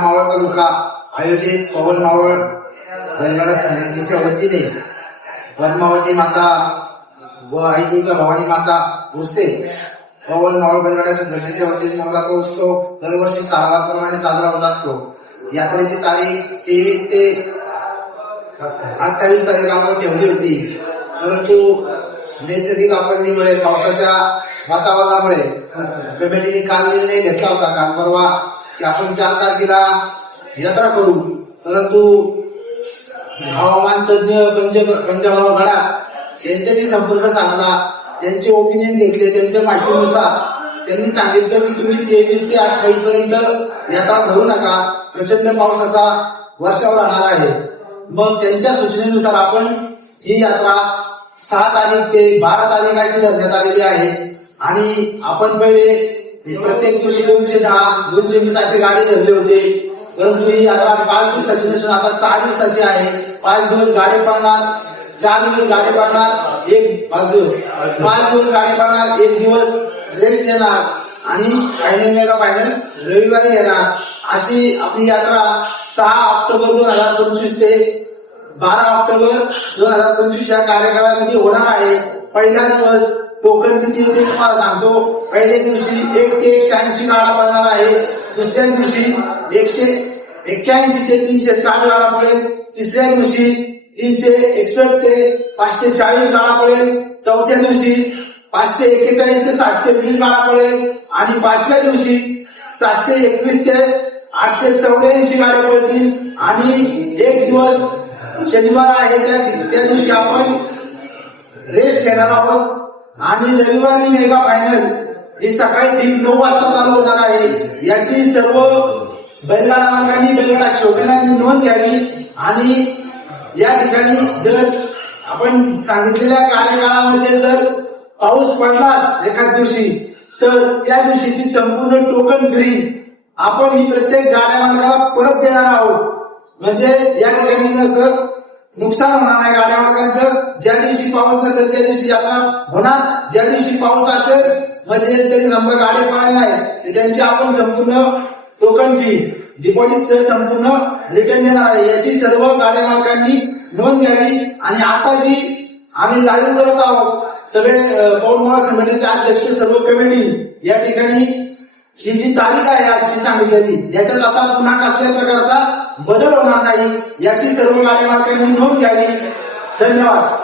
मावळ तालुका आयोजित पवन मावळ बैलगाडा वतीने पद्मावती माता व आई तुळजा भवानी माता भोसले पवन मावळ बैलगाड्या संघटनेच्या वतीने नवरात्र उत्सव दरवर्षी सहा प्रमाणे साजरा होत असतो. यात्रेची तारीख तेवीस ते अठ्ठावीस तारीख आपण ठेवली होती. परंतु नैसर्गिक आपत्तीमुळे पावसाच्या वातावरणामुळे कमिटीने काल निर्णय घेतला होता. काल परवा की आपण चार तारखेला यात्रा करू. परंतु हवामान तज्ञ पंच पंचभाव घडा यांच्याशी संपर्क साधला. त्यांचे ओपिनियन घेतले त्यांच्या माहितीनुसार त्यांनी सांगितलं की तुम्ही तेवीस ते अठ्ठावीस पर्यंत यात्रा धरू नका. प्रचंड पावसाचा वर्षाव राहणार आहे. मग त्यांच्या सूचनेनुसार आपण ही यात्रा सहा तारीख ते बारा तारीख अशी धरण्यात आलेली आहे. आणि आपण पहिले प्रत्येक दिवशी दोनशे दहा दोनशे वीस गाडी धरले होते. परंतु ही यात्रा पाच दिवसाची नसून आता सहा दिवसाची आहे. पाच दिवस गाडी पडणार चार दिवस गाडी पडणार एक पाच दिवस. पाच दिवस गाडी पडणार एक दिवस रेस्ट देणार. आणि फायनल मेगा फायनल रविवारी येणार. अशी आपली यात्रा सहा ऑक्टोबर दोन हजार पंचवीस ते बारा ऑक्टोबर दोन हजार पंचवीस या कार्यकाळामध्ये होणार आहे. पहिला दिवस टोकन किती होते तुम्हाला सांगतो. पहिल्या दिवशी एक ते एकशे ऐंशी गाडा पडणार आहे. दुसऱ्या दिवशी एकशे एक्क्याऐंशी ते तीनशे साठ गाडा पडेल. तिसऱ्या दिवशी तीनशे एकसष्ट ते पाचशे चाळीस गाडा पडेल. चौथ्या दिवशी पाचशे एक्केचाळीस ते सातशे वीस गाडा पडेल. आणि पाचव्या दिवशी सातशे एकवीस ते आठशे चौऱ्याऐंशी गाड्या पडतील. आणि एक दिवस शनिवार आहे त्या त्या दिवशी आपण रेस्ट घेणार आहोत. आणि रविवारी मेगा फायनल. ही सकाळी तीन नऊ वाजता चालू होणार आहे. याची सर्व बैलगाडा मालकांनी बैलगाडा शोधण्याची नोंद घ्यावी. आणि या ठिकाणी जर आपण सांगितलेल्या कार्यकाळामध्ये जर पाऊस पडलाच एखाद दिवशी तर त्या दिवशीची संपूर्ण टोकन फ्री आपण ही प्रत्येक गाड्या मालकाला परत देणार आहोत. म्हणजे या ठिकाणी कसं नुकसान होणार नाही गाड्या मालकांचं ज्या दिवशी पाऊस नसेल त्या दिवशी यात्रा होणार. ज्या दिवशी पाऊस असेल म्हणजे तरी नंबर गाडी पडायला नाही त्यांची आपण संपूर्ण टोकन फी डिपॉझिट संपूर्ण रिटर्न देणार आहे. याची सर्व गाड्या मालकांनी नोंद घ्यावी. आणि आता जी आम्ही लाईव्ह करत आहोत सगळे पौर्णमाला संघटनेचे अध्यक्ष सर्व कमिटी या ठिकाणी ही जी तारीख आहे आजची सांगितलेली याच्यात आता पुन्हा कसल्या प्रकारचा बदल होणार नाही याची सर्व गाड्या मालकांनी नोंद घ्यावी. धन्यवाद.